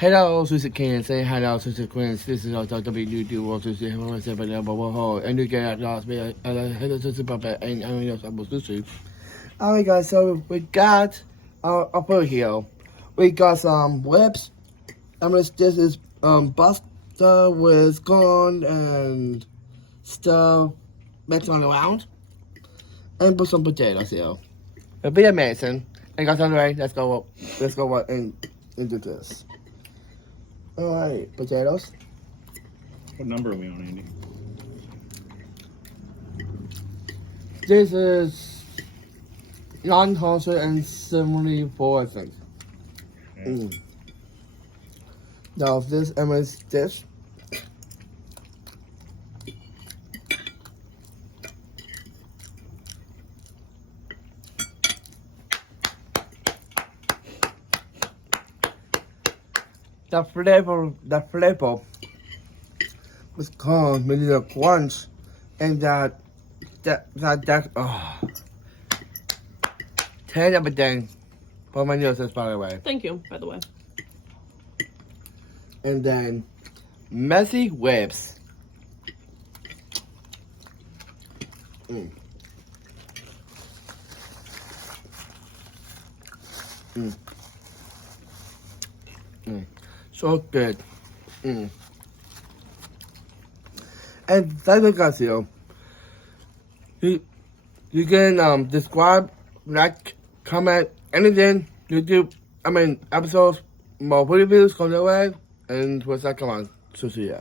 Hello, Susie Ken. Say hello, Susie Quinn. This is also WD World Susie. Hello, Susie Papa. And you get lost me. Hello, Susie Papa. And I'm your son, Susie. Alright, guys. So we got upper here. We got some whips. This is pasta with corn and stuff mixed on around. And put some potatoes here. It'll be amazing. And guys, anyway, let's go and do this. Alright, potatoes. What number are we on, Andy? This is 974, I think. Okay. Now this Emma's dish. The flavor was called maybe the crunch, and that 10 everything for my noses, by the way. Thank you, by the way. And then messy whips. Mm. Mm. Mm. So good. Mm. And thank you guys, you can describe, like, comment, anything, YouTube, episodes, more reviews come your way, and what's that, come on, so see ya.